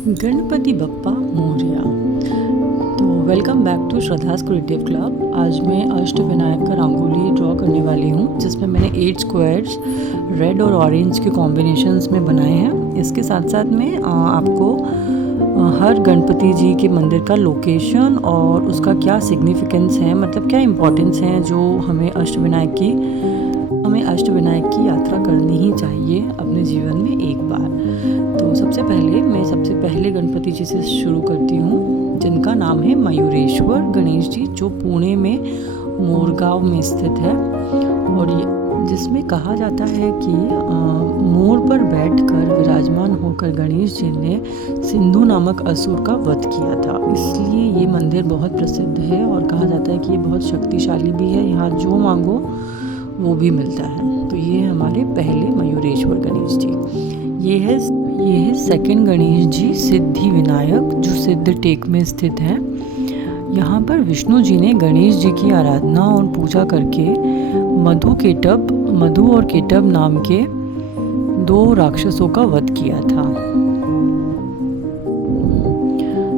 गणपति बप्पा मोरया। तो welcome back to Shraddha's creative club. आज मैं अष्टविनायक का रंगोली ड्रॉ करने वाली हूँ, जिसमें मैंने 8 स्क्वायर्स रेड और ऑरेंज के कॉम्बिनेशंस में बनाए हैं। इसके साथ साथ में आपको हर गणपति जी के मंदिर का लोकेशन और उसका क्या सिग्निफिकेंस है, मतलब क्या इम्पोर्टेंस है, जो हमें अष्टविनायक की यात्रा करनी ही चाहिए अपने जीवन में एक बार। तो सबसे पहले गणपति जी से शुरू करती हूँ, जिनका नाम है मयूरेश्वर गणेश जी, जो पुणे में मोरगांव में स्थित है। और ये जिसमें कहा जाता है कि मोर पर बैठकर विराजमान होकर गणेश जी ने सिंधु नामक असुर का वध किया था, इसलिए ये मंदिर बहुत प्रसिद्ध है। और कहा जाता है कि ये बहुत शक्तिशाली भी है, यहाँ जो मांगो वो भी मिलता है। तो ये हमारे पहले मयूरेश्वर गणेश जी। ये है सेकंड गणेश जी सिद्धि विनायक, जो सिद्ध टेक में स्थित है। यहाँ पर विष्णु जी ने गणेश जी की आराधना और पूजा करके मधु और केटब नाम के 2 राक्षसों का वध किया था।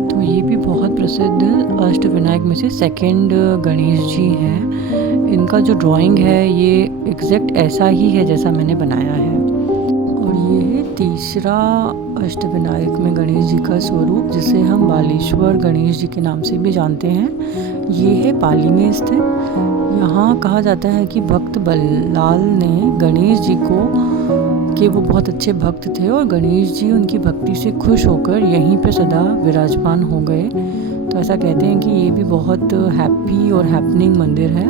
तो ये भी बहुत प्रसिद्ध अष्टविनायक में से सेकंड गणेश जी हैं। इनका जो ड्राइंग है ये एग्जैक्ट ऐसा ही है जैसा मैंने बनाया है। और ये है तीसरा अष्टविनायक में गणेश जी का स्वरूप, जिसे हम बालेश्वर गणेश जी के नाम से भी जानते हैं। ये है पाली में स्थित। यहाँ कहा जाता है कि भक्त बल्लाल ने गणेश जी कि वो बहुत अच्छे भक्त थे और गणेश जी उनकी भक्ति से खुश होकर यहीं पे सदा विराजमान हो गए। तो ऐसा कहते हैं कि ये भी बहुत हैप्पी और हैपनिंग मंदिर है,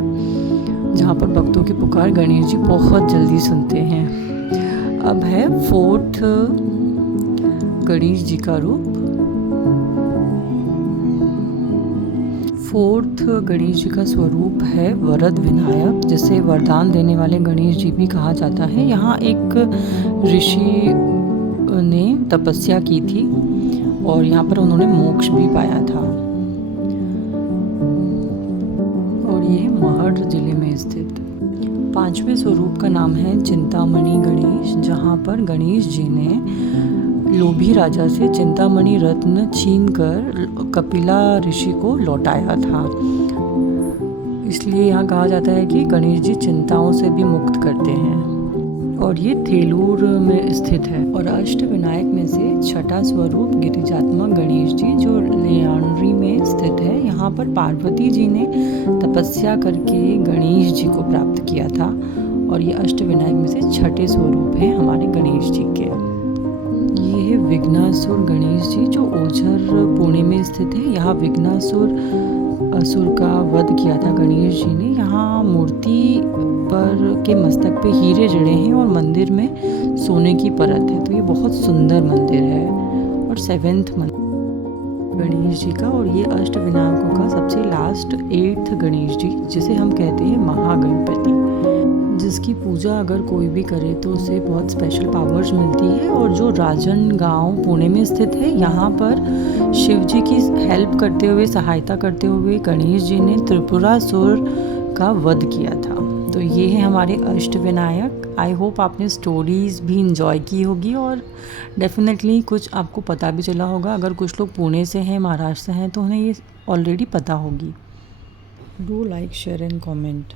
जहाँ पर भक्तों की पुकार गणेश जी बहुत जल्दी सुनते हैं। अब है 4th गणेश जी का रूप। 4th गणेश जी का स्वरूप है वरद विनायक, जिसे वरदान देने वाले गणेश जी भी कहा जाता है। यहाँ एक ऋषि ने तपस्या की थी और यहाँ पर उन्होंने मोक्ष भी पाया था। और ये महड जिले में स्थित 5वें स्वरूप का नाम है चिंतामणि गणेश, जहाँ पर गणेश जी ने लोभी राजा से चिंतामणि रत्न छीनकर कपिला ऋषि को लौटाया था। इसलिए यहाँ कहा जाता है कि गणेश जी चिंताओं से भी मुक्त करते हैं। और ये थेलूर में स्थित है। और अष्टविनायक में से छठा स्वरूप गिरिजात्मक गणेश जी, जो लेयांड्री में स्थित है। यहाँ पर पार्वती जी ने तपस्या करके गणेश जी को प्राप्त किया था। और ये अष्टविनायक में से छठे स्वरूप हैं हमारे गणेश जी के। ये है विघ्नासुर गणेश जी, जो ओझर पुणे में स्थित है। यहाँ विघ्नासुर असुर का वध किया था गणेश जी ने। यहाँ मूर्ति पर के मस्तक पे हीरे जड़े हैं और मंदिर में सोने की परत है। तो ये बहुत सुंदर मंदिर है। और 7th मंदिर गणेश जी का। और ये अष्टविनायकों का सबसे लास्ट 8th गणेश जी, जिसे हम कहते हैं महागणपति, जिसकी पूजा अगर कोई भी करे तो उसे बहुत स्पेशल पावर्स मिलती है। और जो राजनगांव पुणे में स्थित है, यहाँ पर शिव जी की हेल्प करते हुए, सहायता करते हुए गणेश जी ने त्रिपुरासुर का वध किया था। तो ये है हमारे अष्टविनायक। आई होप आपने स्टोरीज़ भी इंजॉय की होगी और डेफिनेटली कुछ आपको पता भी चला होगा। अगर कुछ लोग पुणे से हैं, महाराष्ट्र से हैं, तो उन्हें ये ऑलरेडी पता होगी। Do like, share and comment.